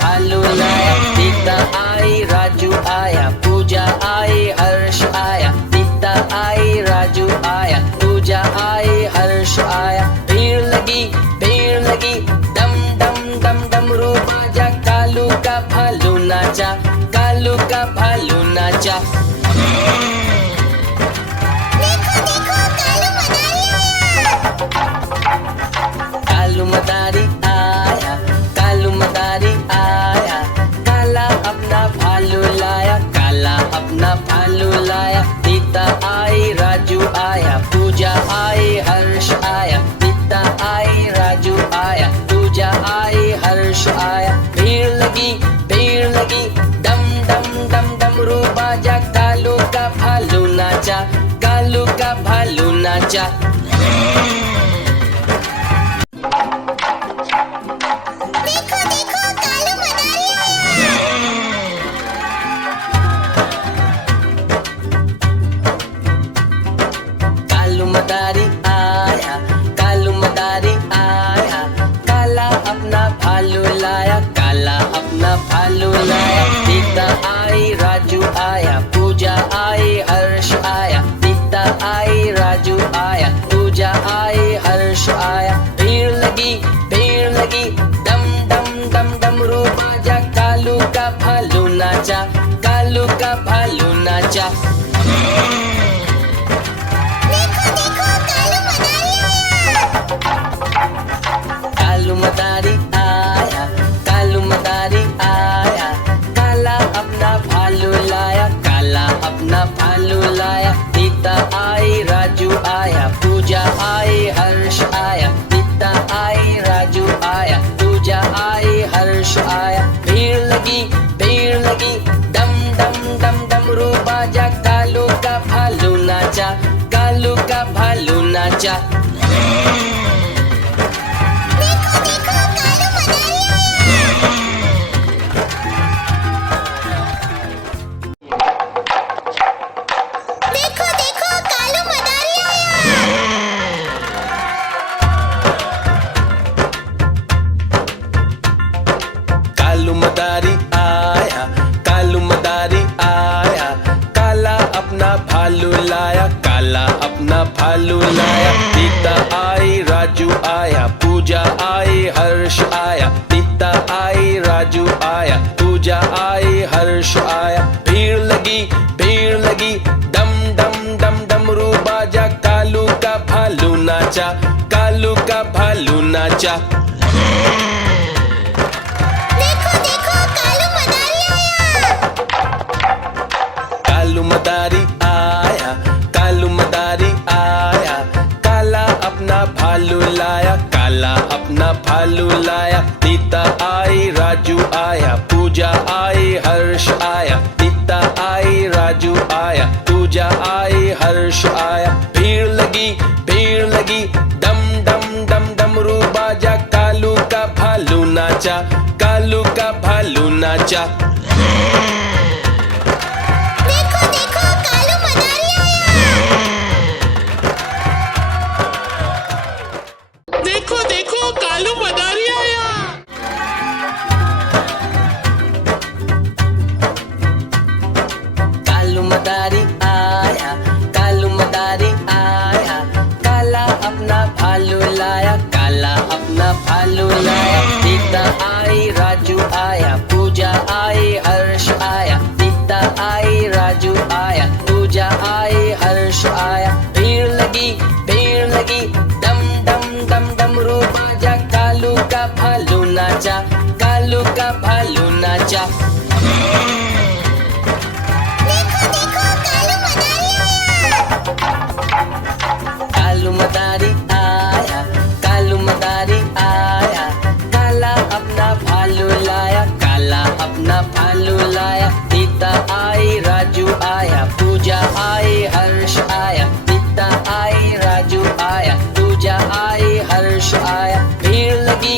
भालू लाया। सीता आई, राजू आया, पूजा आई, हर्ष आया। सीता आई, राजू आया, पूजा आई, हर्ष आया। भीड़ लगी, डम डम डम डमरू बाजा। कालू का भालू नाचा, कालू का भालू नाचा। कालू मदारी आया, कालू मदारी आया। काला अपना भालू लाया, काला अपना भालू लाया। सीता आई, राजू आया, पूजा आई, हर्ष आया। सीता आई, राजू आया, पूजा आई, हर्ष आया। भीड़ लगी, डम डम डम डमरू बाजा। कालू का भालू नाचा, कालू का भालू नाचा। कालू मदारी आया, कालू मदारी आया। काला अपना भालू लाया, काला अपना भालू लाया। सीता आई, राजू आया, पूजा आई, हर्ष आया। सीता आई, राजू आया, पूजा आई, हर्ष आया। भीड़ लगी, डम डम डम डमरू बाजा। कालू का भालू नाचा, कालू का भालू नाचा। कालू मदारी आया, कालू मदारी आया। काला अपना भालू लाया, काला अपना भालू लाया। सीता आई, राजू आया, पूजा आई, हर्ष आया। सीता आई, राजू आया, पूजा आई, हर्ष आया। भीड़ लगी, डम डम डम डमरू बाजा। कालू का भालू नाचा, कालू का भालू नाचा। कालू मदारी आया, कालू मदारी आया। काला अपना भालू लाया, काला अपना भालू लाया। सीता आई, राजू आया, पूजा आई, हर्ष आया। सीता आई, राजू आया, पूजा आई, हर्ष आया। भीड़ लगी, डम डम डम डमरू बाजा। कालू का भालू नाचा, कालू का भालू नाचा। कालू मदारी आया, कालू मदारी आया। काला अपना भालू लाया, काला अपना भालू लाया। सीता आई, राजू आया, पूजा आई, हर्ष आया। सीता आई, राजू आया, पूजा आई, हर्ष आया। भीड़ लगी, डम डम डम डमरू बाजा। कालू का भालू नाचा, कालू का भालू नाचा। देखो देखो कालू मदारी आया। कालू मदारी आया, कालू मदारी आया। काला अपना भालू लाया, काला अपना भालू लाया। सीता आई, राजू आया, पूजा आई, हर्ष आया। सीता आई, राजू आया, पूजा आई, हर्ष आया। भीड़ लगी, डम डम डम डमरू बाजा। कालू का भालू नाचा, कालू का भालू नाचा। कालू मदारी आया, कालू मदारी आया। काला अपना भालू लाया, काला अपना भालू लाया। सीता आई, राजू आया, पूजा आई, हर्ष आया। सीता आई, राजू आया, पूजा आई, हर्ष आया। भीड़ लगी,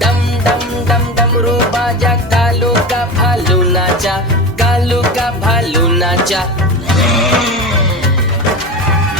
डम डम डम डमरू बाजा। कालू का भालू नाचा, कालू का भालू नाचा।